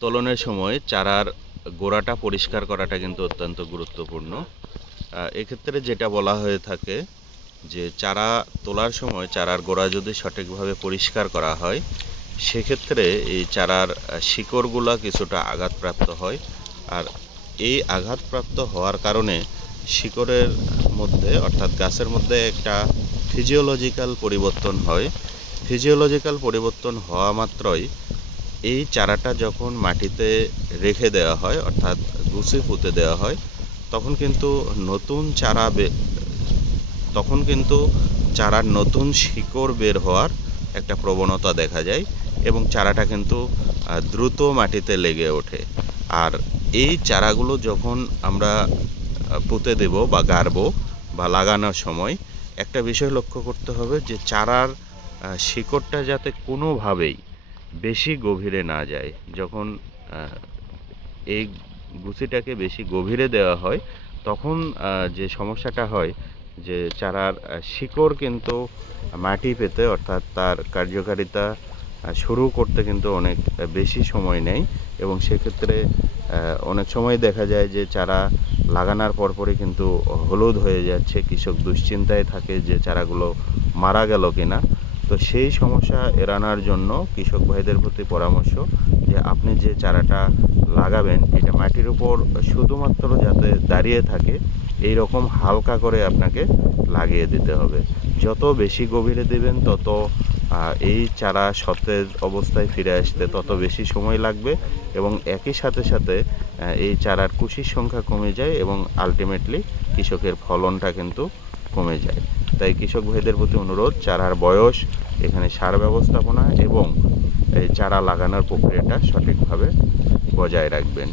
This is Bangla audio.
উত্তোলনের সময় চারার গোড়াটা পরিষ্কার করাটা কিন্তু অত্যন্ত গুরুত্বপূর্ণ। এক্ষেত্রে যেটা বলা হয়ে থাকে যে চারা তোলার সময় চারার গোড়া যদি সঠিকভাবে পরিষ্কার করা হয়, সেক্ষেত্রে এই চারার শিকড়গুলা কিছুটা আঘাতপ্রাপ্ত হয়। আর এই আঘাতপ্রাপ্ত হওয়ার কারণে শিকড়ের মধ্যে, অর্থাৎ গাছের মধ্যে একটা ফিজিওলজিক্যাল পরিবর্তন হয়। ফিজিওলজিক্যাল পরিবর্তন হওয়া মাত্রই এই চারাটা যখন মাটিতে রেখে দেওয়া হয়, অর্থাৎ গুছে পুঁতে দেওয়া হয়, তখন কিন্তু নতুন চারা তখন কিন্তু চারার নতুন শিকড় বের হওয়ার একটা প্রবণতা দেখা যায় এবং চারাটা কিন্তু দ্রুত মাটিতে লেগে ওঠে। আর এই চারাগুলো যখন আমরা পুঁতে দেব বা গাড়বো বা লাগানোর সময়, একটা বিষয় লক্ষ্য করতে হবে যে চারার শিকড়টা যাতে কোনোভাবেই বেশি গভীরে না যায়, যখন এই গুছিটাকে বেশি গভীরে দেওয়া হয়, তখন যে সমস্যাটা হয়, যে চারার শিকড় কিন্তু মাটি পেতে, অর্থাৎ তার কার্যকারিতা শুরু করতে কিন্তু অনেক বেশি সময় নেয় এবং সেক্ষেত্রে অনেক সময় দেখা যায় যে চারা লাগানোর পরপরই কিন্তু হলুদ হয়ে যাচ্ছে, কৃষক দুশ্চিন্তায় থাকে যে চারাগুলো মারা গেল কিনা। তো সেই সমস্যা এড়ানোর জন্য কৃষক ভাইদের প্রতি পরামর্শ যে আপনি যে চারাটা লাগাবেন, এটা মাটির উপর শুধুমাত্র যাতে দাঁড়িয়ে থাকে এই রকম হালকা করে আপনাকে লাগিয়ে দিতে হবে। যত বেশি গভীরে দেবেন, তত এই চারা সতেজ অবস্থায় ফিরে আসতে তত বেশি সময় লাগবে এবং একই সাথে সাথে এই চারার কুশির সংখ্যা কমে যায় এবং আলটিমেটলি কৃষকের ফলনটা কিন্তু কমে যায়। তাই কৃষক ভাইদের প্রতি অনুরোধ, চারার বয়স, এখানে সার ব্যবস্থাপনা এবং এই চারা লাগানোর প্রক্রিয়াটা সঠিকভাবে বজায় রাখবেন।